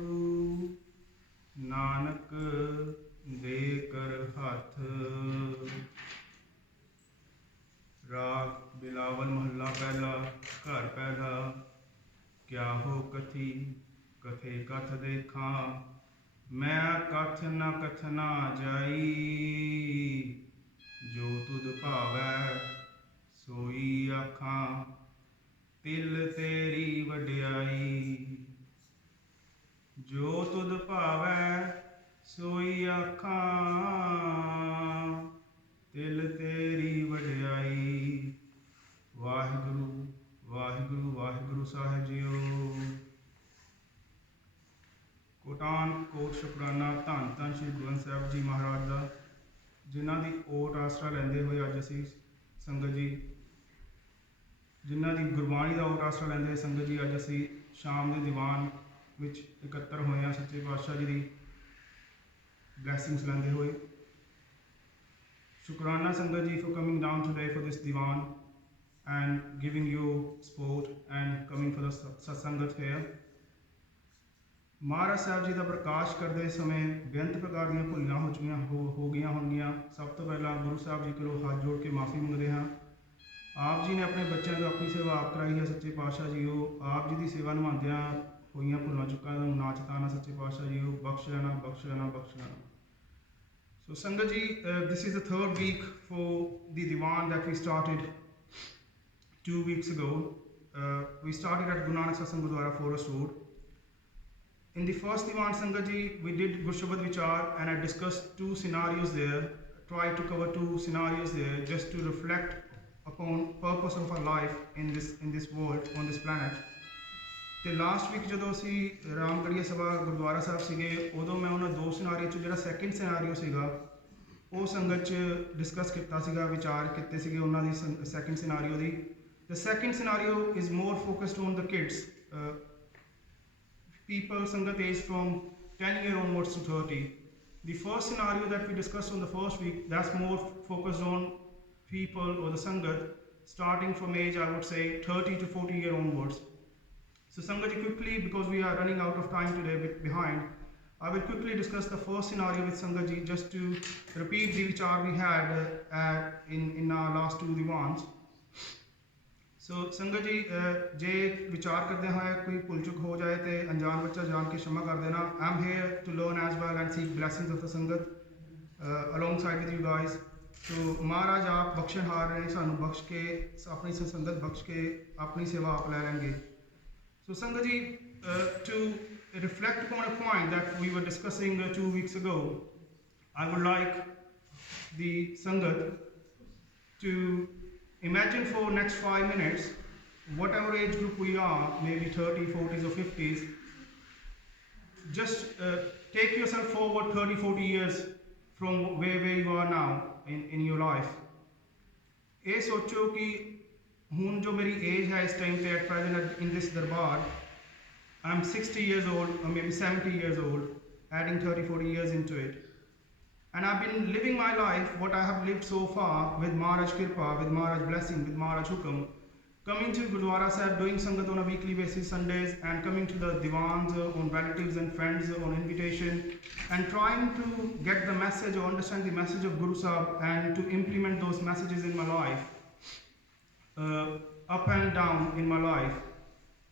प्रभु नानक दे कर हाथ। राग बिलावल महला पहला। घर पहला। क्या हो कथी कथे कथ देखा, मैं कथ न कथना जाई, जो तुद भावै सोई आखां, तिल तेरी वड्याई। जो तुद भावै सोई आखां, तिल तेरी वड्याई। वाहिगुरु वाहिगुरु वाहिगुरु साहिब जीओ। कोटान कोट शुकराना धन धन श्री गुरु ग्रंथ साहिब जी महाराज का, जिन्हों की ओट आसरा लेंदे हुए अज असी संगत जी, जिन्हों की गुरबाणी का ओट आसरा लेंदे संगत जी अज असी शाम के दीवान विच इकट्तर होए हैं सच्चे पातशाह जी की ब्लैसिंग्स लेंदे हुए। शुकराना संगत जी for coming down today for this divan and giving you support and coming for the satsangat here। महाराज साहब जी का प्रकाश करते समय बेअंत प्रकार दी भुलियां हो चुकियां हो गई होंगियां। सब तो पहला गुरु साहब जी को हाथ जोड़ के माफ़ी मंगते हैं। आप जी ने अपने बच्चों को अपनी सेवा आप कराई है सच्चे पातशाह जी हो। आप जी की सेवा निभाद्या हुई भुलों चुका ना चताना सच्चे पातशाह जी हो। बख्श लेना बख्श लेना बख्श लेना। So Sangat ji, this is the third week for the Diwan that we started 2 weeks ago. We started at Guru Nanak Satsang Gurdwara Forest Road. In the first Diwan Sangat ji, we did Shabad Vichaar and I discussed 2 scenarios there, tried to cover 2 scenarios there just to reflect upon purpose of our life in this world, on this planet. तो last week जो असी रामगढ़िया सभा गुरुद्वारा साहब से उदों मैं उन्होंने 2 scenario जो सैकेंड सिनारियो सीगा वो संगत च डिस्कस किया विचार किए उन्होंने सैकेंड सिनारियो की। The second scenario is more focused on the kids people संगत as from 10 year onwards to 30। The first scenario that we discussed on the first week, that's more focused on people or the sangat starting from age I would say 30 to 40 year onwards। So Sangat ji, quickly, because we are running out of time today behind, I will quickly discuss the first scenario with Sangat ji just to repeat the vichar we had in our last 2 divans। So Sangat ji, जे विचार करते हुए कोई भुल चुक हो जाए तो अनजान बच्चा जान के क्षमा कर देना। I am here to learn as well and seek blessings of the Sangat alongside with you guys। तो महाराज आप बख्शनहार ने सानू बख्श के अपनी संगत बख्श के अपनी सेवा आप लै लेंगे। So Sangat ji, to reflect upon a point that we were discussing 2 weeks ago, I would like the Sangat to imagine for next 5 minutes, whatever age group we are, maybe 30, 40s or 50s, just take yourself forward 30, 40 years from where you are now in your life। ये सोचो कि हूँ जो मेरी as है इस time पे at present in this दरबार, I am 60 years old or maybe 70 years old, adding 30, 40 years into it, and I've been living my life what I have lived so far with Maharaj Kirpa, with Maharaj blessing, with Maharaj Hukam, coming to Gurdwara Sahib, doing Sangat on a weekly basis Sundays, and coming to the Diwans on relatives and friends on invitation, and trying to get the message or understand the message of Guru Sahib and to implement those messages in my life, up and down in my life।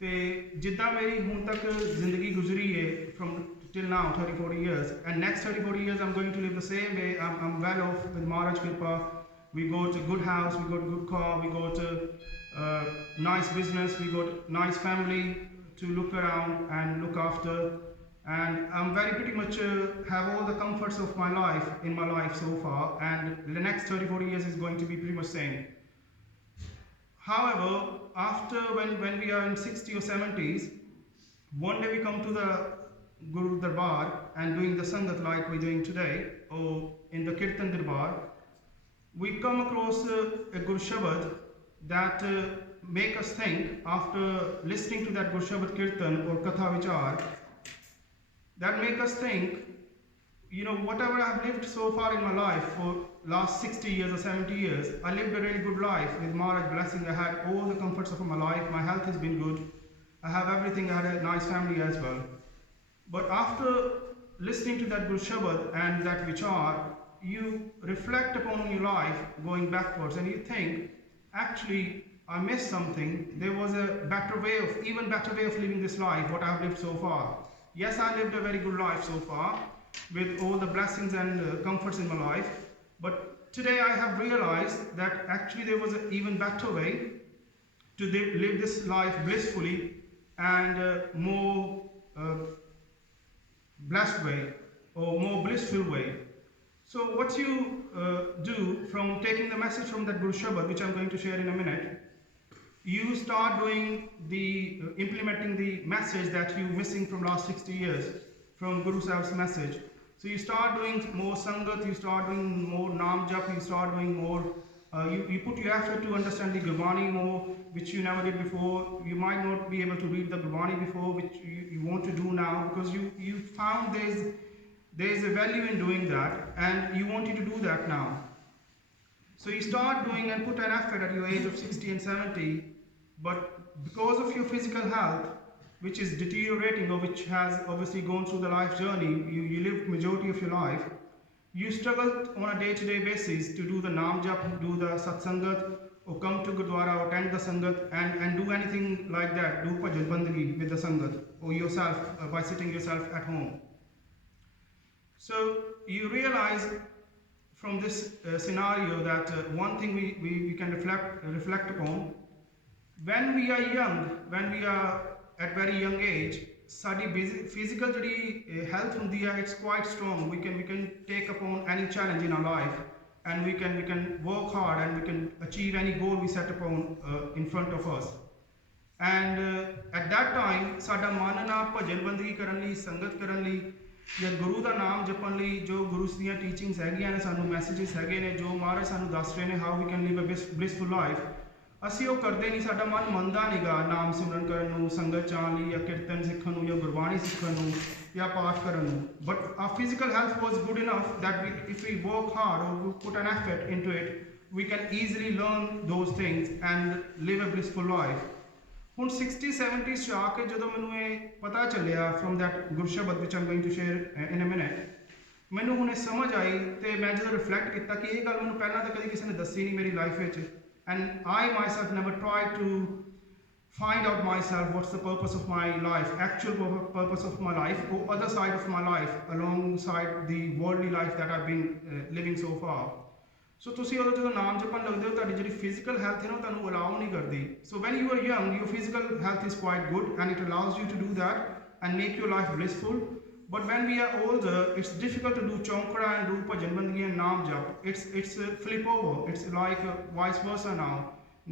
तो जिदा मेरी हूँ तक जिंदगी गुजरी है from till now 30, 40 years, and next 30, 40 years I'm going to live the same way। I'm well off with Maharaj Kirpa। We go to good house, we got good car, we got nice business, we got nice family to look around and look after, and I'm very pretty much have all the comforts of my life in my life so far, and the next 30, 40 years is going to be pretty much same। However, after when we are in 60 or 70s, one day we come to the Guru Darbar and doing the Sangat like we're doing today, or in the Kirtan Darbar, we come across a Guru Shabad that make us think, after listening to that Guru Shabad Kirtan or Katha Vichar, that make us think, you know, whatever I've lived so far in my life for last 60 years or 70 years, I lived a really good life with Maharaj blessing. I had all the comforts of my life, my health has been good, I have everything, I had a nice family as well. But after listening to that Guru Shabad and that Vichar, you reflect upon your life going backwards and you think, actually, I missed something. There was a better way of, even better way of living this life, what I've lived so far. Yes, I lived a very good life so far with all the blessings and comforts in my life. But today I have realized that actually there was an even better way to live this life blissfully and more blessed way or more blissful way. So what you do from taking the message from that Guru Shabad, which I'm going to share in a minute, you start doing the implementing the message that you missing from last 60 years from Guru Sahib's message. So you start doing more sangat, you start doing more naam jap, you start doing more. You put your effort to understand the Gurbani more, which you never did before. You might not be able to read the Gurbani before, which you want to do now, because you found there's a value in doing that, and you wanted to do that now. So you start doing and put an effort at your age of 60 and 70, but because of your physical health, which is deteriorating or which has obviously gone through the life journey, you live majority of your life, you struggle on a day-to-day basis to do the Naam Jap, do the Satsangat, or come to Gurdwara or attend the Sangat and do anything like that, do Bhajan Bandagi with the Sangat, or yourself by sitting yourself at home. So you realize from this scenario that one thing we can reflect upon, when we are young, when we are at very young age, ਸਾਡੀ physical ਜਿਹੜੀ health ਹੁੰਦੀ ਹੈ, it's quite strong. We can take upon any challenge in our life, and we can work hard and we can achieve any goal we set upon in front of us. And at that time ਸਾਡਾ ਮਨ ਨਾ ਭਜਨ ਬੰਦਗੀ ਕਰਨ ਲਈ, ਸੰਗਤ ਕਰਨ ਲਈ, ਜਾਂ ਗੁਰੂ ਦਾ ਨਾਮ ਜਪਣ ਲਈ, ਜੋ ਗੁਰੂ ਦੀਆਂ ਟੀਚਿੰਗਸ ਹੈਗੀਆਂ ਨੇ, ਸਾਨੂੰ ਮੈਸੇजेस ਹੈਗੇ ਨੇ, ਜੋ ਮਹਾਰਾਜ ਸਾਨੂੰ ਦੱਸ ਰਹੇ ਨੇ, how we can live a blissful life, ਅਸੀਂ ਉਹ ਕਰਦੇ ਨਹੀਂ, ਸਾਡਾ ਮਨ ਮੰਨਦਾ ਨਹੀਂਗਾ ਨਾਮ ਸਿਮਰਨ ਕਰਨ ਨੂੰ, ਸੰਗਤ ਜਾਣ ਲਈ, ਜਾਂ ਕੀਰਤਨ ਸਿੱਖਣ ਨੂੰ, ਜਾਂ ਗੁਰਬਾਣੀ ਸਿੱਖਣ ਨੂੰ, ਜਾਂ ਪਾਠ ਕਰਨ ਨੂੰ. But our physical health was good enough that if we work hard or we put an effort into it, we can easily learn those things and live a blissful life. ਹੁਣ 60-70s 'ਚ ਆ ਕੇ ਜਦੋਂ ਮੈਨੂੰ ਇਹ ਪਤਾ ਚੱਲਿਆ from that ਗੁਰਸ਼ਬਦ which I'm going to share in a minute, ਮੈਨੂੰ ਹੁਣ ਇਹ ਸਮਝ ਆਈ ਤੇ ਮੈਂ ਜਦੋਂ ਰਿਫਲੈਕਟ ਕੀਤਾ ਕਿ ਇਹ ਗੱਲ ਮੈਨੂੰ ਪਹਿਲਾਂ ਤਾਂ ਕਦੀ ਕਿਸੇ ਨੇ ਦੱਸੀ ਨਹੀਂ ਮੇਰੀ ਲਾਈਫ ਵਿੱਚ, and I myself never tried to find out myself what's the purpose of my life, actual purpose of my life, or other side of my life alongside the worldly life that I've been living so far. So ਤੁਸੀਂ ਉਦੋਂ ਜਦੋਂ ਨਾਮ ਜਪਣ ਲੱਗਦੇ ਹੋ, ਤੁਹਾਡੀ ਜਿਹੜੀ physical health ਹੈ ਨਾ, ਤੁਹਾਨੂੰ ਅਲਾਉ ਨਹੀਂ ਕਰਦੀ. So when you are young, your physical health is quite good and it allows you to do that and make your life blissful. But when we are older, it's difficult to do chonkara and do bhajan bandagi and naam jap. It's a flip over. It's like vice versa now.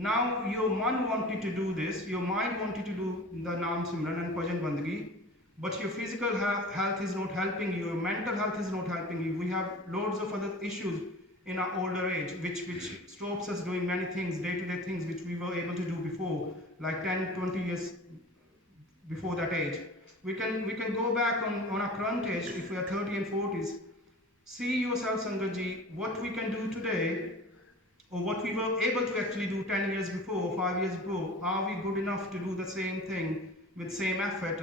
Now your man wanted to do this, your mind wanted to do the naam simran and bhajan bandagi, but your physical health is not helping you, your mental health is not helping you. We have loads of other issues in our older age which stops us doing many things, day-to-day things which we were able to do before, like 10-20 years before that age. We can go back on our current age, if we are 30 and 40s, see yourself Sangat ji, what we can do today or what we were able to actually do 10 years before, 5 years before. Are we good enough to do the same thing with same effort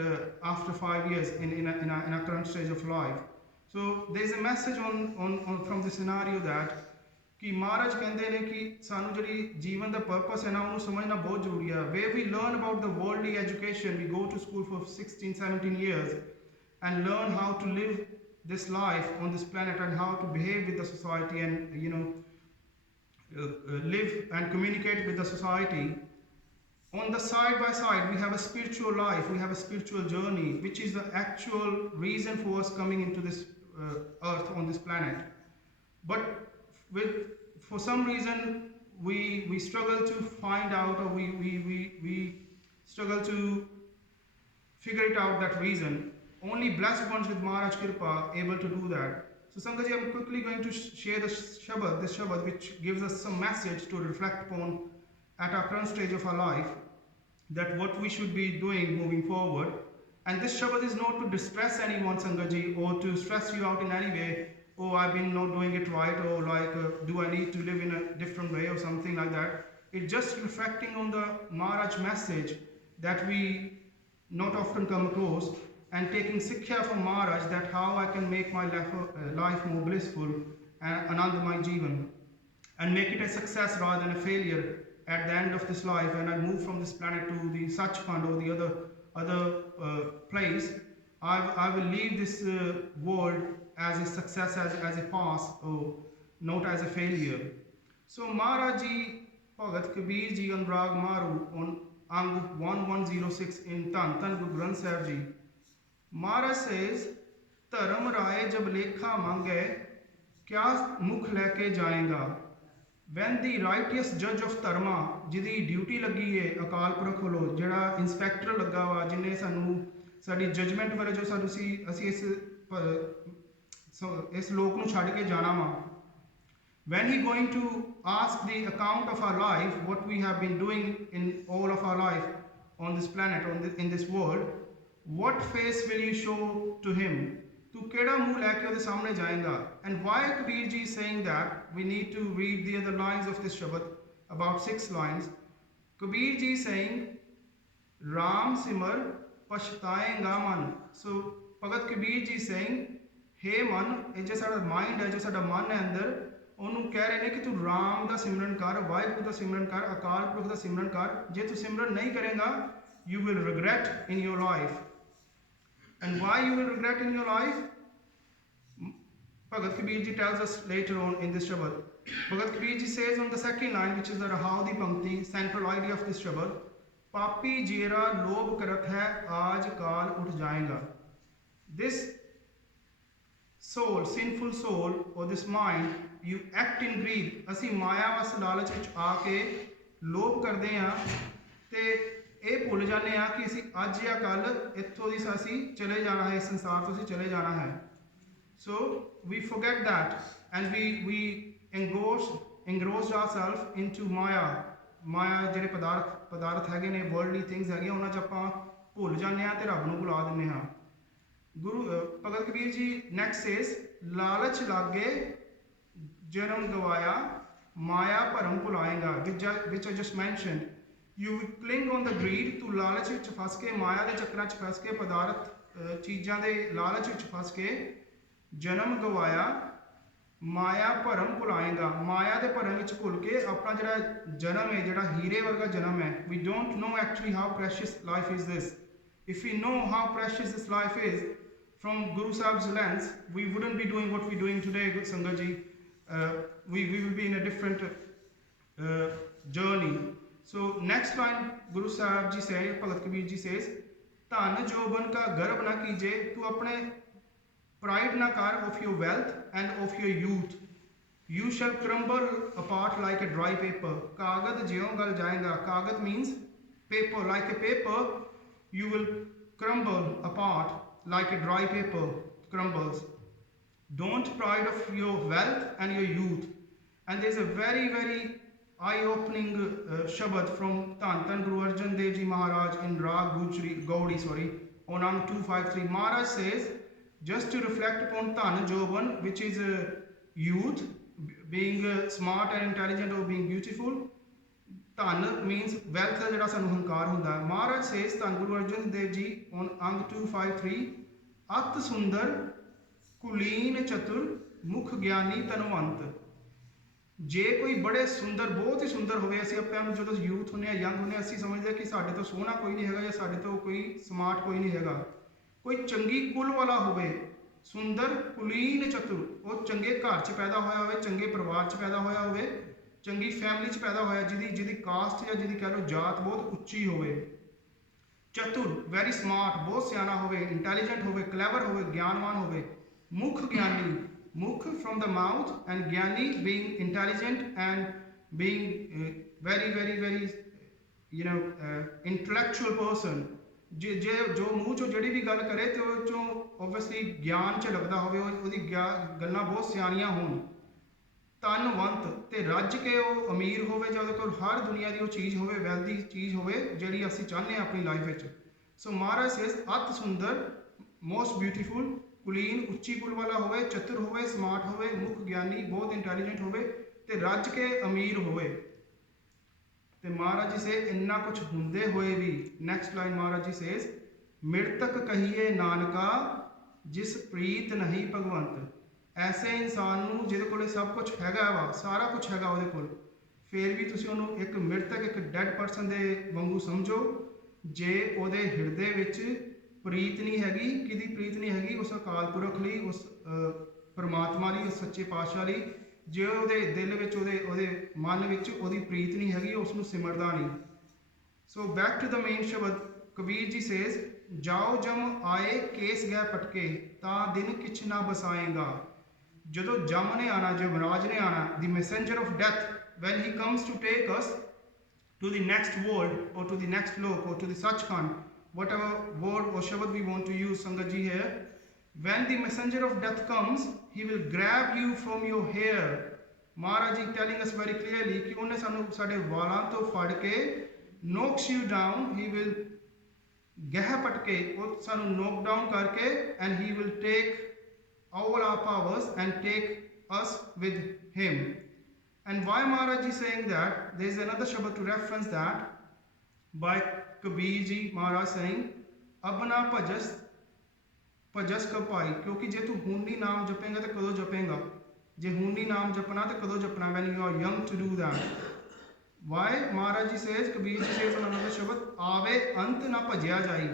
after 5 years in our current stage of life? So there is a message on from the scenario that ਕਿ ਮਹਾਰਾਜ ਕਹਿੰਦੇ ਨੇ ਕਿ ਸਾਨੂੰ ਜਿਹੜੀ ਜੀਵਨ ਦਾ purpose ਹੈ ਨਾ, ਉਹਨੂੰ ਸਮਝਣਾ ਬਹੁਤ ਜ਼ਰੂਰੀ ਹੈ. Where we learn about the worldly education, we go to school for 16-17 years and learn how to live this life on this planet and how to behave with the society and live and communicate with the society. On the side by side, we have a spiritual life, we have a spiritual journey, which is the actual reason for us coming into this earth on this planet. But for some reason we struggle to find out, or we struggle to figure it out, that reason. Only blessed ones with Maharaj Kripa able to do that. So Sangat ji, I'm quickly going to share this Shabad which gives us some message to reflect upon at our current stage of our life, that what we should be doing moving forward. And this Shabad is not to distress anyone, Sangat ji, or to stress you out in any way. Oh, I've been not doing it right, or like do I need to live in a different way or something like that. It's just reflecting on the Maharaj message that we not often come across, and taking Sikhya from Maharaj that how I can make my life more blissful and Anandamay Jeevan and make it a success rather than a failure at the end of this life when I move from this planet to the Sachkhand or the other place. I will leave this world as a success, as a pass, or not as a failure. So Maharaj Ji, Bhagat Kabir Ji on Rag Maru on Ang 1106 in Tan Guru Granth Sahib Ji. Maharaj says, धर्म राय जब लेखा मांगे क्या मुख लेके जाएगा. When the righteous judge of dharma ਜਿਹਦੀ duty ਲੱਗੀ ਹੈ ਅਕਾਲ ਪੁਰਖ ਵੱਲੋਂ, ਜਿਹੜਾ ਇੰਸਪੈਕਟਰ ਲੱਗਾ ਵਾ ਜਿਹਨੇ ਸਾਨੂੰ ਸਾਡੀ ਜਜਮੈਂਟ ਬਾਰੇ ਜੋ ਸਾਨੂੰ ਅਸੀਂ ਇਸ ਲੋਕ ਨੂੰ ਛੱਡ ਕੇ ਜਾਣਾ ਵਾ. When he going to ask the account of our life, what we have been doing in all of our life on this planet, in this world, what face will you show to him? Tu keda muh leke ਉਹਦੇ ਸਾਹਮਣੇ ਜਾਏਗਾ. And why Kabir Ji is saying that? We need to read the other lines of this Shabad, about 6 lines. Kabir Ji is saying, Ram Simar Pashtayenga Man. So Bhagat Kabir Ji is saying, hey man, ਇਹ ਜੋ ਸਾਡਾ mind ਹੈ, ਜੋ ਸਾਡਾ ਮਨ ਹੈ ਅੰਦਰ, ਉਹਨੂੰ ਕਹਿ ਰਹੇ ਨੇ ਕਿ ਤੂੰ ਰਾਮ ਦਾ ਸਿਮਰਨ ਕਰ, ਵਾਹਿਗੁਰੂ ਦਾ ਸਿਮਰਨ ਕਰ, ਅਕਾਲ ਪੁਰਖ ਦਾ ਸਿਮਰਨ ਕਰ. ਜੇ ਤੂੰ ਸਿਮਰਨ ਨਹੀਂ ਕਰੇਗਾ, you will regret in your life. And why you will regret in your life? Bhagat Kabir Ji tells us later on in this Shabad. Bhagat Kabir Ji says on the second line, which is the Rahaudi Pankti, central idea of this Shabad, Papi jera lobh karat hai, aaj kaal ut jayega. This soul, sinful soul, or this mind, you act in greed. ਅਸੀਂ ਮਾਇਆ ਵਸ ਲਾਲਚ ਵਿੱਚ ਆ ਕੇ ਲੋਭ ਕਰਦੇ ਹਾਂ ਤੇ ਇਹ ਭੁੱਲ ਜਾਂਦੇ ਹਾਂ ਕਿ ਅਸੀਂ ਅੱਜ ਜਾਂ ਕੱਲ ਇੱਥੋਂ ਦੀ ਅਸੀਂ ਚਲੇ ਜਾਣਾ ਹੈ, ਇਸ ਸੰਸਾਰ ਤੋਂ ਅਸੀਂ ਚਲੇ ਜਾਣਾ ਹੈ. So we forget that and we engrossed ourselves into ਮਾਇਆ ਜਿਹੜੇ ਪਦਾਰਥ ਹੈਗੇ ਨੇ, worldly things ਹੈਗੇ, ਉਹਨਾਂ 'ਚ ਆਪਾਂ ਭੁੱਲ ਜਾਂਦੇ ਹਾਂ ਤੇ ਰੱਬ ਨੂੰ ਭੁਲਾ ਦਿੰਦੇ ਹਾਂ. Bhagat Kabir Ji next says, ਲਾਲਚ ਲਾਗੇ ਜਨਮ ਗਵਾਇਆ ਮਾਇਆ ਭਰਮ ਭੁਲਾਏਗਾ, which I just mentioned. You cling on the greed, ਤੂੰ ਲਾਲਚ ਵਿੱਚ ਫਸ ਕੇ, ਮਾਇਆ ਦੇ ਚੱਕਰਾਂ 'ਚ ਫਸ ਕੇ, ਪਦਾਰਥ ਚੀਜ਼ਾਂ ਦੇ ਲਾਲਚ ਵਿੱਚ ਫਸ ਕੇ ਜਨਮ ਗਵਾਇਆ ਮਾਇਆ ਭਰਮ ਭੁਲਾਏਗਾ. ਮਾਇਆ ਦੇ ਭਰਮ ਵਿੱਚ ਭੁੱਲ ਕੇ ਆਪਣਾ ਜਿਹੜਾ ਜਨਮ ਹੈ, ਜਿਹੜਾ ਹੀਰੇ ਵਰਗਾ ਜਨਮ ਹੈ, we don't know actually how precious life is this. If we know how precious this life is from Guru Sahib's lens, we wouldn't be doing what we're doing today, good Sangat Ji. We will be in a different journey. So next line Guru Sahib Ji say, Bhagat Kabir Ji says, ਧਨ ਜੋਬਨ का गर्व ना कीजे, तू अपने pride ना कर of your wealth and of your youth. You shall crumble apart like a dry paper. कागज ज्यों गल जाएगा. कागज means paper. Like a paper, you will crumble apart like a dry paper crumbles. Don't pride of your wealth and your youth. And there's a very, very eye-opening Shabad from Tan Guru Arjan Dev Ji Maharaj in Rag Gaudi, on Ang 253. Maharaj says, just to reflect upon Tan Joban, which is youth, being smart and intelligent or being beautiful. Tan means wealth ਦਾ ਜਿਹੜਾ ਸਾਨੂੰ ਹੰਕਾਰ ਹੁੰਦਾ ਹੈ. Maharaj says, Tan Guru Arjan Dev Ji on Ang 253, At Sundar ਕੁਲੀਨ ਚਤੁਰ ਮੁਖ ਗਿਆਨੀ ਧਨਵੰਤ. ਜੇ ਕੋਈ ਬੜੇ ਸੁੰਦਰ, ਬਹੁਤ ਹੀ ਸੁੰਦਰ ਹੋਵੇ, ਅਸੀਂ ਆਪਾਂ ਨੂੰ ਜਦੋਂ ਯੂਥ ਹੁੰਦੇ ਹਾਂ, ਯੰਗ ਹੁੰਦੇ ਹਾਂ, ਅਸੀਂ ਸਮਝਦੇ ਕਿ ਸਾਡੇ ਤੋਂ ਸੋਹਣਾ ਕੋਈ ਨਹੀਂ ਹੈਗਾ ਜਾਂ ਸਾਡੇ ਤੋਂ ਕੋਈ ਸਮਾਰਟ ਕੋਈ ਨਹੀਂ ਹੈਗਾ. ਕੋਈ ਚੰਗੀ ਕੁਲ ਵਾਲਾ ਹੋਵੇ, ਸੁੰਦਰ ਕੁਲੀਨ ਚਤੁਰ, ਉਹ ਚੰਗੇ ਘਰ 'ਚ ਪੈਦਾ ਹੋਇਆ ਹੋਵੇ, ਚੰਗੇ ਪਰਿਵਾਰ 'ਚ ਪੈਦਾ ਹੋਇਆ ਹੋਵੇ, ਚੰਗੀ ਫੈਮਿਲੀ 'ਚ ਪੈਦਾ ਹੋਇਆ, ਜਿਹਦੀ ਕਾਸਟ ਜਾਂ ਜਿਹਦੀ ਕਹਿ ਲਓ ਜਾਤ ਬਹੁਤ ਉੱਚੀ ਹੋਵੇ. ਚਤੁਰ ਵੈਰੀ ਸਮਾਰਟ, ਬਹੁਤ ਸਿਆਣਾ ਹੋਵੇ, ਇੰਟੈਲੀਜੈਂਟ ਹੋਵੇ, ਕਲੈਵਰ ਹੋਵੇ, ਗਿਆਨਵਾਨ ਹੋਵੇ. Mukh Gyani, Mukh from the mouth, and Gyani being intelligent and being very, very, very, intellectual person. ਜੋ ਮੂੰਹ ਚੋਂ ਜਿਹੜੀ ਵੀ ਗੱਲ ਕਰੇ ਤੇ ਉਹ ਚੋਂ ਓਬਵੀਅਸਲੀ ਗਿਆਨ ਚ ਲੱਗਦਾ ਹੋਵੇ, ਉਹਦੀ ਗੱਲਾਂ ਬਹੁਤ ਸਿਆਣੀਆਂ ਹੋਣ. ਧਨਵੰਤ ਤੇ ਰੱਜ ਕੇ ਉਹ ਅਮੀਰ ਹੋਵੇ, ਜਾਂ ਉਹਦੇ ਕੋਲ ਹਰ ਦੁਨੀਆ ਦੀ ਉਹ ਚੀਜ਼ ਹੋਵੇ, ਵੈਲਦੀ ਚੀਜ਼ ਹੋਵੇ ਜਿਹੜੀ ਅਸੀਂ ਚਾਹੁੰਦੇ ਹਾਂ ਆਪਣੀ ਲਾਈਫ ਵਿੱਚ. ਸੋ ਮਹਾਰਾਜ ਸੇਜ਼, ਅਤ ਸੁੰਦਰ, ਮੋਸਟ ਬਿਊਟੀਫੁਲ, ਕੁਲੀਨ ਉੱਚੀ ਕੁਲ ਵਾਲਾ ਹੋਵੇ, ਚਤੁਰ ਹੋਵੇ, ਸਮਾਰਟ ਹੋਵੇ, ਮੁੱਖ ਗਿਆਨੀ, ਬਹੁਤ ਇੰਟੈਲੀਜੈਂਟ ਹੋਵੇ ਤੇ ਰੱਜ ਕੇ ਅਮੀਰ ਹੋਵੇ. ਤੇ ਮਹਾਰਾਜ ਜੀ ਸੇ ਇੰਨਾ ਕੁਝ ਹੁੰਦੇ ਹੋਏ ਵੀ, next line Maharaj ji says, ਮ੍ਰਿਤਕ ਕਹੀਏ ਨਾਨਕਾ ਜਿਸ ਪ੍ਰੀਤ ਨਹੀਂ ਭਗਵੰਤ। ਐਸੇ ਇਨਸਾਨ ਨੂੰ ਜਿਹਦੇ ਕੋਲ ਸਭ ਕੁਝ ਹੈਗਾ ਵਾ, ਸਾਰਾ ਕੁਝ ਹੈਗਾ ਉਹਦੇ ਕੋਲ, ਫਿਰ ਵੀ ਤੁਸੀਂ ਉਹਨੂੰ ਇੱਕ ਮ੍ਰਿਤਕ, ਇੱਕ ਡੈਡ ਪਰਸਨ ਦੇ ਵਾਂਗੂ ਸਮਝੋ ਜੇ ਉਹਦੇ ਹਿਰਦੇ ਵਿੱਚ ਪ੍ਰੀਤ ਨਹੀਂ ਹੈਗੀ। ਕਿਹਦੀ ਪ੍ਰੀਤ ਨਹੀਂ ਹੈਗੀ? ਉਸ ਅਕਾਲ ਪੁਰਖ ਲਈ, ਉਸ ਪਰਮਾਤਮਾ ਲਈ, ਉਸ ਸੱਚੇ ਪਾਤਸ਼ਾਹ ਲਈ। ਜੇ ਉਹਦੇ ਦਿਲ ਵਿੱਚ, ਉਹਦੇ ਮਨ ਵਿੱਚ ਉਹਦੀ ਪ੍ਰੀਤ ਨਹੀਂ ਹੈਗੀ, ਉਸ ਨੂੰ ਸਿਮਰਦਾ ਨਹੀਂ। So back to the main ਸ਼ਬਦ, ਕਬੀਰ ਜੀ ਸੇਜ਼, ਜਾਓ ਜਮ ਆਏ ਕੇਸ ਗਏ ਪਟਕੇ, ਤਾਂ ਦਿਨ ਕਿਛ ਨਾ ਬਸਾਏਗਾ। ਜਦੋਂ ਜਮ ਨੇ ਆਣਾ, ਜਮਰਾਜ ਨੇ ਆਣਾ, the messenger of death, when he comes to take us to the next world or to the next lok or to the Sachkhand, whatever word or shabad we want to use, Sangat ji here, when the messenger of death comes, he will grab you from your hair. Maharaj ji telling us very clearly कि उन्हें सानू साडे वालां तो फड़ के knocks you down, he will गह पटके वो सानू knock down करके, and he will take all our powers and take us with him. And why Maharaj ji saying that? There is another shabad to reference that by Kabir ji Maharaj saying, abna bhajas ਭਜਸ ਕਪਾਈ, ਕਿਉਂਕਿ ਜੇ ਤੂੰ ਹੁਣ ਨਹੀਂ ਨਾਮ ਜਪੇਂਗਾ ਤਾਂ ਕਦੋਂ ਜਪੇਂਗਾ? ਜੇ ਹੁਣ ਨਹੀਂ ਨਾਮ ਜਪਣਾ ਤਾਂ ਕਦੋਂ ਜਪਣਾ? when you are young to do that. Why Maharaj ji says, Kabir ji says on another shabad, ਆਵੇ ਅੰਤ ਨਾ ਭਜਿਆ ਜਾਈ,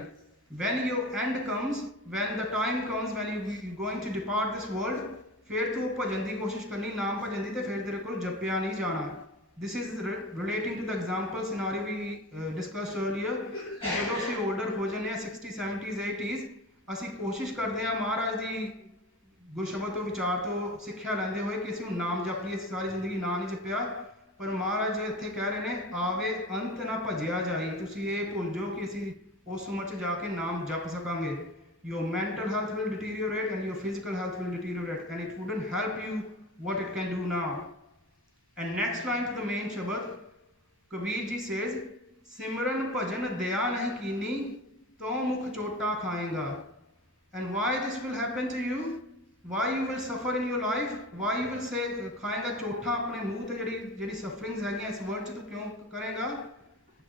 when your end comes, when the time comes when you going to depart this world, ਫਿਰ ਤੂੰ ਭਜਨ ਦੀ ਕੋਸ਼ਿਸ਼ ਕਰਨੀ, ਨਾਮ ਭਜਨ ਦੀ, ਤੇ ਫਿਰ ਤੇਰੇ ਕੋਲ ਜਪਿਆ ਨਹੀਂ ਜਾਣਾ। This is relating to the example scenario we discussed earlier, ਕਿ ਜਦੋਂ ਅਸੀਂ older ਹੋ ਜਾਂਦੇ ਹਾਂ 60s 70s 80s, ਅਸੀਂ ਕੋਸ਼ਿਸ਼ ਕਰਦੇ ਹਾਂ ਮਹਾਰਾਜ ਦੀ ਗੁਰਸ਼ਬਦ ਤੋਂ, ਵਿਚਾਰ ਤੋਂ ਸਿੱਖਿਆ ਲੈਂਦੇ ਹੋਏ ਕਿ ਅਸੀਂ ਹੁਣ ਨਾਮ ਜਪ ਲਈਏ, ਸਾਰੀ ਜ਼ਿੰਦਗੀ ਨਾਂ ਨਹੀਂ ਜਪਿਆ। ਪਰ ਮਹਾਰਾਜ ਜੀ ਇੱਥੇ ਕਹਿ ਰਹੇ ਨੇ, ਆਵੇ ਅੰਤ ਨਾ ਭਜਿਆ ਜਾਈ। ਤੁਸੀਂ ਇਹ ਭੁੱਲ ਜਾਓ ਕਿ ਅਸੀਂ ਉਸ ਉਮਰ 'ਚ ਜਾ ਕੇ ਨਾਮ ਜਪ ਸਕਾਂਗੇ। Your mental health will deteriorate and your physical health will deteriorate, and it wouldn't help you what it can do now. And next line to the main shabad, Kabir ji says, सिमरन भजन दया नहीं कीनी, तो मुख चोटा खाएगा। And why this will happen to you? Why you will suffer in your life? Why you will say ਖਾਏਗਾ ਚੋਠਾ ਆਪਣੇ ਮੂੰਹ ਤੇ? ਜਿਹੜੀ ਸਫਰਿੰਗਸ ਹੈਗੀਆਂ ਇਸ ਵਰਡ 'ਚ ਤੂੰ ਕਿਉਂ ਕਰੇਗਾ?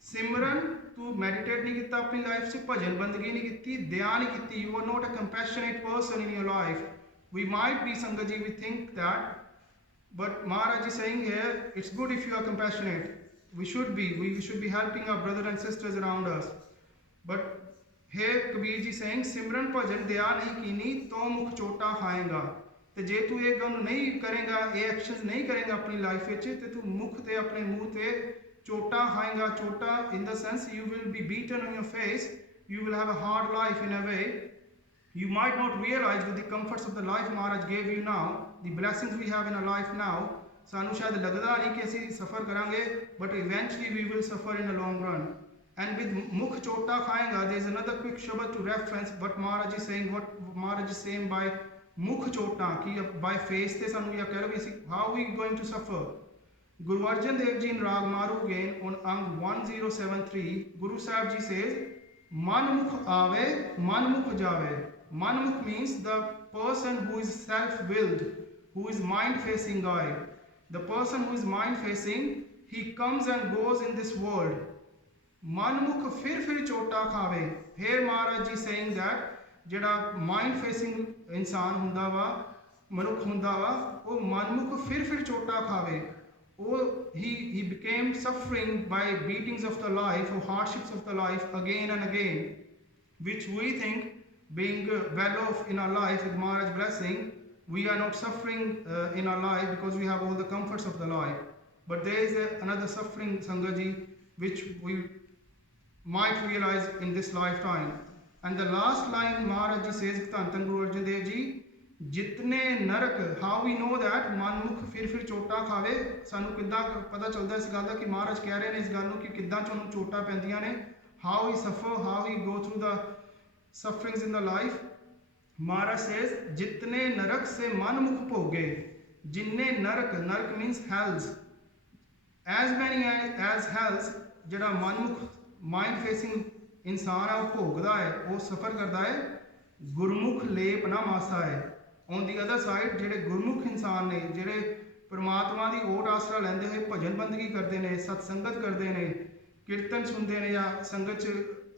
ਸਿਮਰਨ ਤੂੰ ਮੈਡੀਟੇਟ ਨਹੀਂ ਕੀਤਾ ਆਪਣੀ ਲਾਈਫ 'ਚ, ਭਜਨ ਬੰਦਗੀ ਨਹੀਂ ਕੀਤੀ, ਦਇਆ ਨਹੀਂ ਕੀਤੀ, you are not a compassionate person in your life. We might be, Sangat ji, we think that, but Maharaj is saying here, it's good if you are compassionate. We should be helping our brothers and sisters around us. But here Kabir ji saying, सिमरन भजन दया नहीं कीनी, तो मुख चोटा खाएगा। ਤੇ ਜੇ ਤੂੰ ਇਹ ਗੱਲ ਨਹੀਂ ਕਰੇਗਾ, ਇਹ ਐਕਸ਼ਨਸ ਨਹੀਂ ਕਰੇਗਾ ਆਪਣੀ ਲਾਈਫ ਵਿੱਚ, ਤੇ ਤੂੰ ਮੁਖ ਤੇ ਆਪਣੇ ਮੂੰਹ ਤੇ ਚੋਟਾ ਖਾਏਗਾ। ਚੋਟਾ in the sense you will be beaten on your face, you will have a hard life in a way. You might not realize with the comforts of the life Maharaj gave you now, the blessings we have in our life now, ਸਾਨੂੰ ਸ਼ਾਇਦ ਲੱਗਦਾ ਨਹੀਂ ਕਿ ਅਸੀਂ ਸਫਰ ਕਰਾਂਗੇ, but eventually we will suffer in the long run. And with mukh chota khayega, there is another quick shabad to reference what Maharaj is saying, what Maharaj is saying by mukh chota, ki by face te sanu ya keh rahe, how we going to suffer. Guru Arjan Dev Ji in Rag Maru again on Ang 1073, Guru Sahib Ji says, man mukh aave, man mukh jave. Man mukh means the person who is self-willed, who is mind-facing guy. The person who is mind-facing, he comes and goes in this world. ਮਨਮੁਖ ਫਿਰ ਚੋਟਾ ਖਾਵੇ। Hair Maharaj ji saying that ਜਿਹੜਾ mind facing ਇਨਸਾਨ ਹੁੰਦਾ ਵਾ, ਮਨੁੱਖ ਹੁੰਦਾ ਵਾ, ਉਹ ਮਨਮੁਖ ਫਿਰ ਚੋਟਾ ਖਾਵੇ। ਉਹ he became suffering by beatings of the life or hardships of the life again and again, which we think being well off in our life with Maharaj's blessing, we are not suffering in our life because we have all the comforts of the life. But there is another suffering, Sangat ji, which we might realize in this lifetime. And the last line Maharaj ji says, Dhan Guru Arjan Dev Ji, jitne narak, how we know that manmukh ਫਿਰ ਚੋਟਾ ਖਾਵੇ? ਸਾਨੂੰ ਕਿੱਦਾਂ ਪਤਾ ਚੱਲਦਾ ਇਸ ਗੱਲ ਦਾ ਕਿ ਮਹਾਰਾਜ ਕਹਿ ਰਹੇ ਨੇ ਇਸ ਗੱਲ ਨੂੰ ਕਿ ਕਿੱਦਾਂ ਉਹਨੂੰ ਚੋਟਾਂ ਪੈਂਦੀਆਂ ਨੇ? How we suffer, how we go through the sufferings in the life. Maharaj says, jitne narak se manmukh ਭੋਗੇ, ਜਿੰਨੇ ਨਰਕ means hells, as many as hells, ਜਿਹੜਾ ਮਨਮੁਖ ਮਾਈਂਡ ਫੇਸਿੰਗ ਇਨਸਾਨ ਆ ਉਹ ਭੋਗਦਾ ਹੈ, ਉਹ ਸਫਰ ਕਰਦਾ ਹੈ। ਗੁਰਮੁਖ ਲੇਪ ਨਾ ਮਾਸਾ ਹੈ। ਔਨ ਦੀ ਅਦਰ ਸਾਈਡ ਜਿਹੜੇ ਗੁਰਮੁਖ ਇਨਸਾਨ ਨੇ, ਜਿਹੜੇ ਪਰਮਾਤਮਾ ਦੀ ਓਟ ਆਸਰਾ ਲੈਂਦੇ ਹੋਏ ਭਜਨ ਬੰਦਗੀ ਕਰਦੇ ਨੇ, ਸਤਸੰਗਤ ਕਰਦੇ ਨੇ, ਕੀਰਤਨ ਸੁਣਦੇ ਨੇ ਜਾਂ ਸੰਗਤ 'ਚ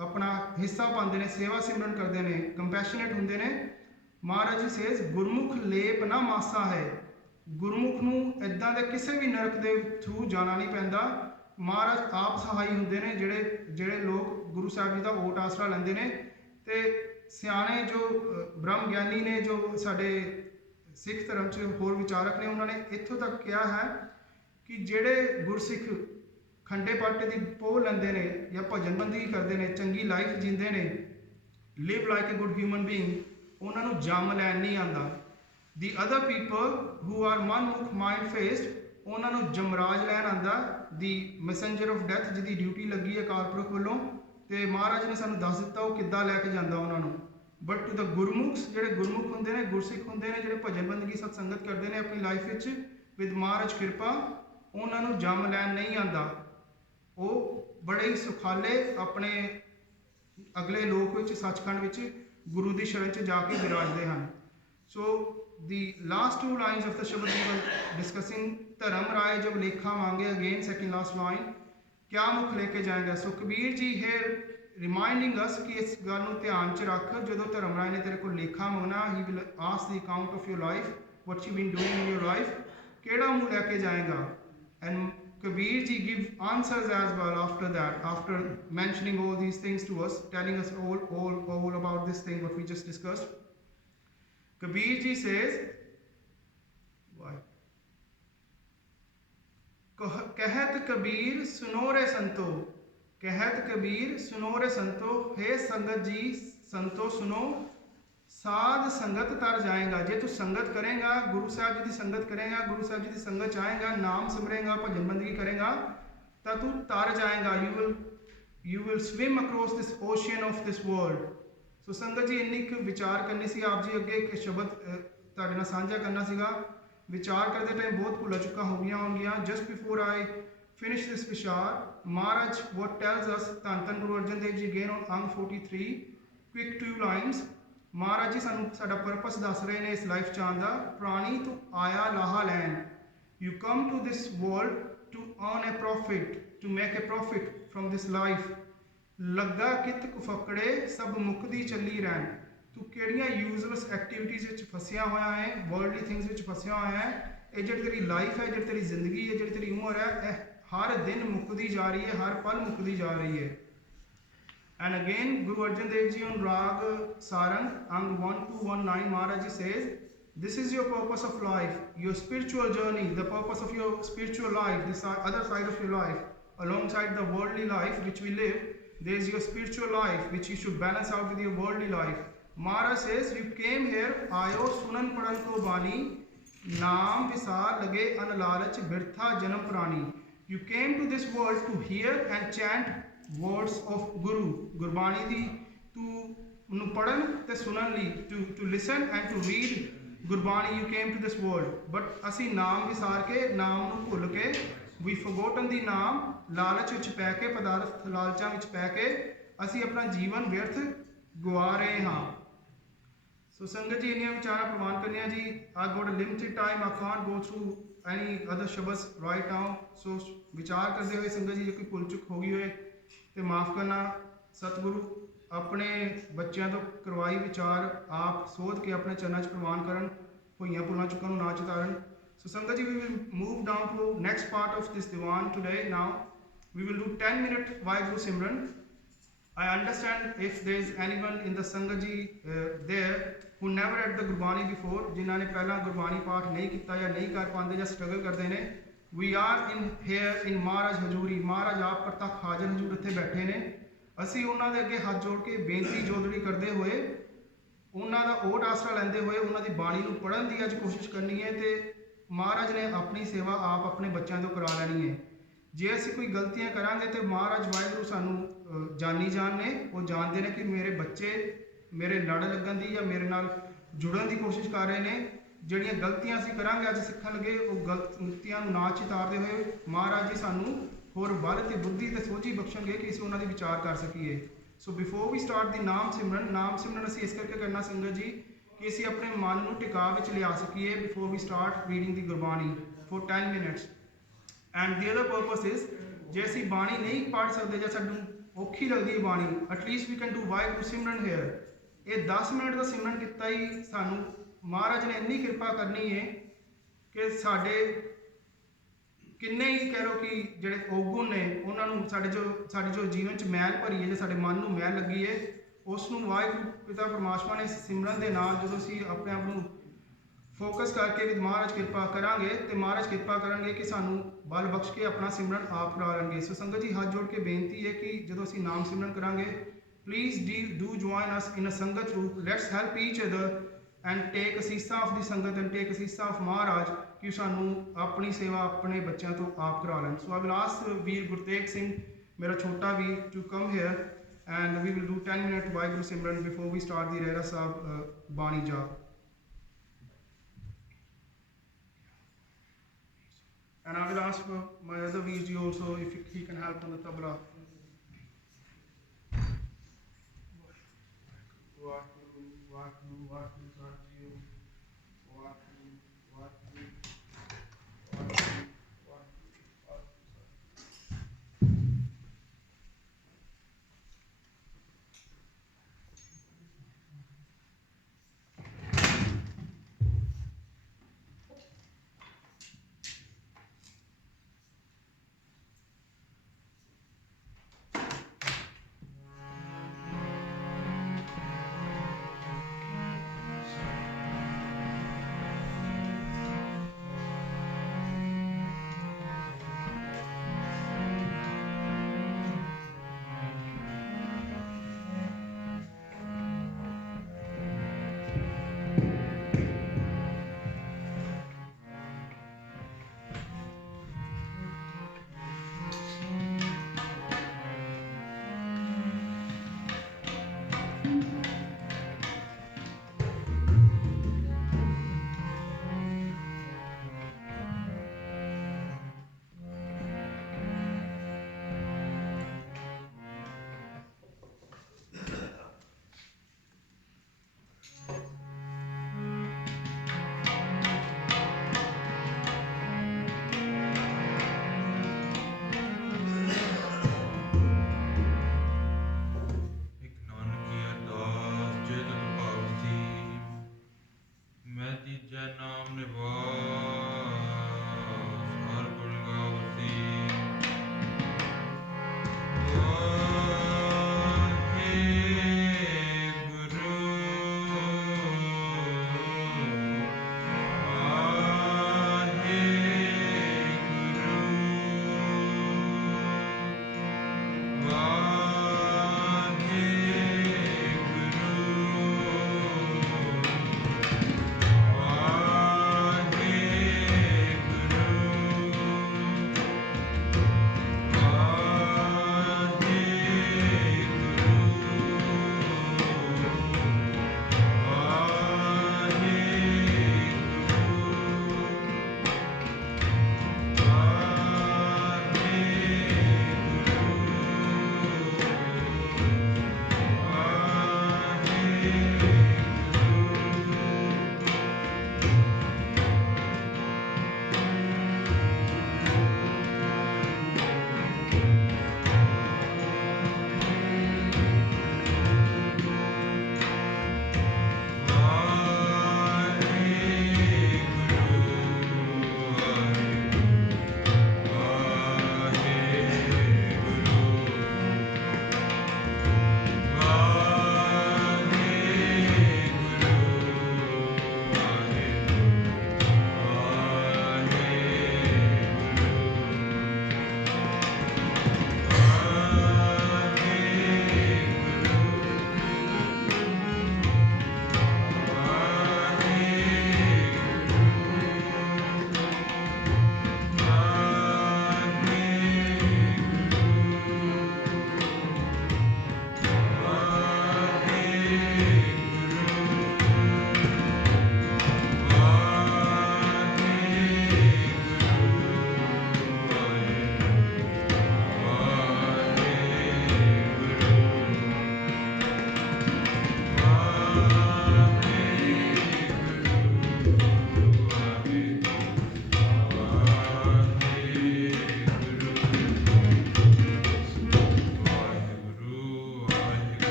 ਆਪਣਾ ਹਿੱਸਾ ਪਾਉਂਦੇ ਨੇ, ਸੇਵਾ ਸਿਮਰਨ ਕਰਦੇ ਨੇ, ਕੰਪੈਸ਼ਨੇਟ ਹੁੰਦੇ ਨੇ। ਮਹਾਰਾਜ ਜੀ ਸੇਜ਼ ਗੁਰਮੁਖ ਲੇਪ ਨਾ ਮਾਸਾ ਹੈ। ਗੁਰਮੁਖ ਨੂੰ ਇੱਦਾਂ ਦੇ ਕਿਸੇ ਵੀ ਨਰਕ ਦੇ ਥਰੂ ਜਾਣਾ ਨਹੀਂ ਪੈਂਦਾ। ਮਹਾਰਾਜ ਆਪ ਸਹਾਈ ਹੁੰਦੇ ਨੇ ਜਿਹੜੇ ਲੋਕ ਗੁਰੂ ਸਾਹਿਬ ਜੀ ਦਾ ਓਟ ਆਸਰਾ ਲੈਂਦੇ ਨੇ। ਤੇ ਸਿਆਣੇ ਜੋ ਬ੍ਰਹਮ ਗਿਆਨੀ ਨੇ, ਜੋ ਸਾਡੇ ਸਿੱਖ ਧਰਮ 'ਚ ਹੋਰ ਵਿਚਾਰਕ ਨੇ, ਉਹਨਾਂ ਨੇ ਇੱਥੋਂ ਤੱਕ ਕਿਹਾ ਹੈ ਕਿ ਜਿਹੜੇ ਗੁਰਸਿੱਖ ਖੰਡੇ ਪਾਟੇ ਦੀ ਪੋਹ ਲੈਂਦੇ ਨੇ ਜਾਂ ਭਜਨ ਬੰਦਗੀ ਕਰਦੇ ਨੇ, ਚੰਗੀ ਲਾਈਫ ਜੀਂਦੇ ਨੇ, live like a good human being, ਉਹਨਾਂ ਨੂੰ ਜੰਮ ਲੈਣ ਨਹੀਂ ਆਉਂਦਾ। The other people who are manmukh mind faced, ਉਹਨਾਂ ਨੂੰ ਜਮਰਾਜ ਲੈਣ ਆਉਂਦਾ। ਦੀ ਮੈਸੇਂਜਰ ਆਫ ਡੈਥ, ਜਿਹਦੀ ਡਿਊਟੀ ਲੱਗੀ ਹੈ ਅਕਾਲ ਪੁਰਖ ਵੱਲੋਂ, ਤੇ ਮਹਾਰਾਜ ਨੇ ਸਾਨੂੰ ਦੱਸ ਦਿੱਤਾ ਉਹ ਕਿੱਦਾਂ ਲੈ ਕੇ ਜਾਂਦਾ ਉਹਨਾਂ ਨੂੰ। ਬਟ ਟੂ ਦ ਗੁਰਮੁਖਸ, ਜਿਹੜੇ ਗੁਰਮੁਖ ਹੁੰਦੇ ਨੇ, ਗੁਰਸਿੱਖ ਹੁੰਦੇ ਨੇ, ਜਿਹੜੇ ਭਜਨ ਬੰਦਗੀ ਸਤਸੰਗਤ ਕਰਦੇ ਨੇ ਆਪਣੀ ਲਾਈਫ ਵਿੱਚ ਵਿਦ ਮਹਾਰਾਜ ਕਿਰਪਾ, ਉਹਨਾਂ ਨੂੰ ਜੰਮ ਲੈਣ ਨਹੀਂ ਆਉਂਦਾ। ਉਹ ਬੜੇ ਹੀ ਸੁਖਾਲੇ ਆਪਣੇ ਅਗਲੇ ਲੋਕ ਵਿੱਚ, ਸੱਚਖੰਡ ਵਿੱਚ ਗੁਰੂ ਦੀ ਸ਼ਰਨ 'ਚ ਜਾ ਕੇ ਵਿਰਾਜਦੇ ਹਨ। ਸੋ the last two lines of the Shabad we were discussing, धर्म राय जब लेखा मांगे, again second last line, क्या मुख लेके जाएगा। सो Kabir ji here reminding us कि इस गल नूं ध्यान च रख, जदों धर्म राय ने तेरे को लेखा मंगना, he will ask the account of your life, what you been doing in your life, केड़ा मुंह लेके जाएगा। And Kabir ji give answers as well after that, after mentioning all these things to us, telling us all about this thing what we just discussed. Kabir ji says, why? कहत कबीर सुनो रे संतो, कहत कबीर सुनो रे संतो, हे संगत जी संतो सुनो, साध संगत तर जाएगा। जे तू संगत करेगा, गुरु साहब जी की संगत करेगा, गुरु साहब जी की संगत चाहेगा, नाम सिमरेगा, भजन बंदगी करेगा, तो तू तर जाएगा। you will swim across this ocean of this world. सो संगत जी इन्नी एक विचार करनी सी आप जी अगे, एक शब्द तुहाडे नाल साझा करना सीगा। विचार करते टाइम बहुत भुला चुका हो गया होंगियां। Just before I finish this विचार, महाराज what tells us, धन धन गुरु अर्जन देव जी अगेन ऑन अंग 43, क्विक 2 लाइन्स। महाराज जी सानू साडा पर्पस दस रहे ने इस लाइफ च आउण दा। प्राणी तू आया लाहा लैन, you come to this world to earn a profit, to make a profit from this life. ਲੱਗਾ ਕਿਤ ਕੁਫਕੜੇ ਸਭ ਮੁਕਦੀ ਚੱਲੀ ਰਹਿਣ। ਤੂੰ ਕਿਹੜੀਆਂ ਯੂਜ਼ਲੈਸ ਐਕਟੀਵਿਟੀਜ਼ ਵਿੱਚ ਫਸਿਆ ਹੋਇਆ ਹੈ, ਵਰਲਡਲੀ ਥਿੰਗਸ ਵਿੱਚ ਫਸਿਆ ਹੋਇਆ ਹੈ। ਇਹ ਜਿਹੜੀ ਤੇਰੀ ਲਾਈਫ ਹੈ, ਜਿਹੜੀ ਤੇਰੀ ਜ਼ਿੰਦਗੀ ਹੈ, ਜਿਹੜੀ ਤੇਰੀ ਉਮਰ ਹੈ, ਇਹ ਹਰ ਦਿਨ ਮੁੱਕਦੀ ਜਾ ਰਹੀ ਹੈ, ਹਰ ਪਲ ਮੁੱਕਦੀ ਜਾ ਰਹੀ ਹੈ। And again Guru Arjan Dev ji on ਰਾਗ ਸਾਰੰਗ ਅੰਗ 1219, Maharaj ji says, this is your purpose of life, your spiritual journey, the purpose of your spiritual life, this other side of your life, alongside the worldly life which we live. There is your spiritual life which you should balance out with your worldly life. Maharaj says, you came here, आयो सुनन पढ़न को बानी, नाम विसार लगे अन लालच बिरथा जन्म प्राणी। You came to this world to hear and chant words of Guru, Gurbani दी तू पढ़न ते सुनन ली, to listen and to read Gurbani. You came to this world, but असी नाम विसार के, नाम नू भुल के, we forgotten the नाम, लालच विच पै के, पदार्थ लालचां विच पै के असी अपना जीवन व्यर्थ गवा रहे हाँ। सो संगत जी इन्नियां विचारां प्रवान करनियां जी। I got a limited time, I can't go through any other shabas right now. So विचार करते हुए संगत जी जे कोई भुल चुक हो गई होए ते माफ़ करना। सतगुरु अपने बच्चों तो करवाई विचार आप सोध के अपने चरणों च प्रवान करन, होइयां भुलां चुकां नूं ना चितारन। So Sangat ji, we will move down to next part of this Diwan today. Now we will do 10-minute Vaheguru Simran. I understand if there is anyone in the Sangat ji there who never read the Gurbani before, जिन्हां ने पहला गुरबानी पाठ नहीं किया या नहीं कर पाते या स्ट्रगल करते हैं। We are in here in महाराज हजूरी, महाराज आप प्रतख हाजर हजूर इत्थे बैठे ने। असी उन्हां दे अगे हाथ जोड़ के बेनती जोदड़ी करते हुए, उन्हां दा ओट आसरा लैंदे हुए, उन्हां दी बाणी नूं पढ़न दी अज कोशिश करनी है। ते महाराज ने अपनी सेवा आप अपने बच्चों तो करा लैनी है। जे असी कोई गलतियां करांगे तो महाराज वाहिगुरू सानू जानी जान ने, वो जानते हैं कि मेरे बच्चे मेरे लड़ लगन दी या मेरे नाल जुड़न की कोशिश कर रहे हैं। ਜਿਹੜੀਆਂ ਗਲਤੀਆਂ ਅਸੀਂ ਕਰਾਂਗੇ ਅੱਜ ਸਿੱਖਣ ਲੱਗੇ, ਉਹ ਗਲਤੀਆਂ ਨੂੰ ਨਾ ਚਿਤਾਰਦੇ ਹੋਏ ਮਹਾਰਾਜ ਜੀ ਸਾਨੂੰ ਹੋਰ ਬਲ ਤੇ ਬੁੱਧੀ ਤੇ ਸੋਝੀ ਬਖਸ਼ਣਗੇ ਕਿ ਅਸੀਂ ਉਹਨਾਂ ਦੀ ਵਿਚਾਰ ਕਰ ਸਕੀਏ। ਸੋ ਬਿਫੋਰ ਵੀ ਸਟਾਰਟ ਦੀ ਨਾਮ ਸਿਮਰਨ ਅਸੀਂ ਇਸ ਕਰਕੇ ਕਰਨਾ ਸੰਗਤ ਜੀ ਕਿ ਅਸੀਂ ਆਪਣੇ ਮਨ ਨੂੰ ਟਿਕਾ ਵਿੱਚ ਲਿਆ ਸਕੀਏ before we start reading the Gurbani for 10 minutes. And the other purpose is ਜੇ ਅਸੀਂ ਬਾਣੀ ਨਹੀਂ ਪੜ੍ਹ ਸਕਦੇ ਜਾਂ ਸਾਨੂੰ ਔਖੀ ਲੱਗਦੀ ਹੈ ਬਾਣੀ, at least we can do Waheguru simran here. ਇਹ 10 ਮਿੰਟ ਦਾ ਸਿਮਰਨ ਕੀਤਾ ਹੀ ਸਾਨੂੰ ਮਹਾਰਾਜ ਨੇ ਇੰਨੀ ਕਿਰਪਾ ਕਰਨੀ ਹੈ ਕਿ ਸਾਡੇ ਕਿੰਨੇ ਹੀ ਕਹਿ ਲਓ ਕਿ ਜਿਹੜੇ ਔਗੁਣ ਨੇ ਉਹਨਾਂ ਨੂੰ ਸਾਡੀ ਜੋ ਜੀਵਨ 'ਚ ਮੈਲ ਭਰੀ ਹੈ, ਜੇ ਸਾਡੇ ਮਨ ਨੂੰ ਮੈਲ ਲੱਗੀ ਹੈ, ਉਸ ਨੂੰ ਵਾਹਿਗੁਰੂ ਪਿਤਾ ਪਰਮਾਤਮਾ ਨੇ ਸਿਮਰਨ ਦੇ ਨਾਲ ਜਦੋਂ ਅਸੀਂ ਆਪਣੇ ਆਪ ਨੂੰ ਫੋਕਸ ਕਰਕੇ ਵੀ ਮਹਾਰਾਜ ਕਿਰਪਾ ਕਰਾਂਗੇ ਤੇ ਮਹਾਰਾਜ ਕਿਰਪਾ ਕਰਨਗੇ ਕਿ ਸਾਨੂੰ ਬਲ ਬਖਸ਼ ਕੇ ਆਪਣਾ ਸਿਮਰਨ ਆਪ ਕਰਾ ਲੈਣਗੇ। ਸੋ ਸੰਗਤ ਜੀ, ਹੱਥ ਜੋੜ ਕੇ ਬੇਨਤੀ ਹੈ ਕਿ ਜਦੋਂ ਅਸੀਂ ਨਾਮ ਸਿਮਰਨ ਕਰਾਂਗੇ, ਪਲੀਜ਼ ਡੂ ਜੁਆਇਨ ਅਸ ਇਨ ਅ ਸੰਗਤ ਰੂਪ। Let's help each other and take ਅਸੀਸਾਂ ਆਫ ਦੀ ਸੰਗਤ ਐਂਡ ਟੇਕ ਅਸੀਸਾਂ ਆਫ ਮਹਾਰਾਜ ਕਿ ਸਾਨੂੰ ਆਪਣੀ ਸੇਵਾ ਆਪਣੇ ਬੱਚਿਆਂ ਤੋਂ ਆਪ ਕਰਾ ਲੈਣ। ਸੋ ਆਈ ਵਿਲ ਆਸਕ ਵੀਰ ਗੁਰਤੇਗ ਸਿੰਘ, ਮੇਰਾ ਛੋਟਾ ਵੀਰ, to come here and we will do 10 minute Waheguru simran before we start the Rehras Sahib bani jaap. And I will ask for my other VG also if he can help on the tabla.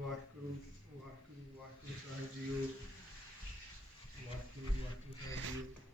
Waheguru Waheguru Waheguru Sahib JIO Waheguru Waheguru Sahib JIO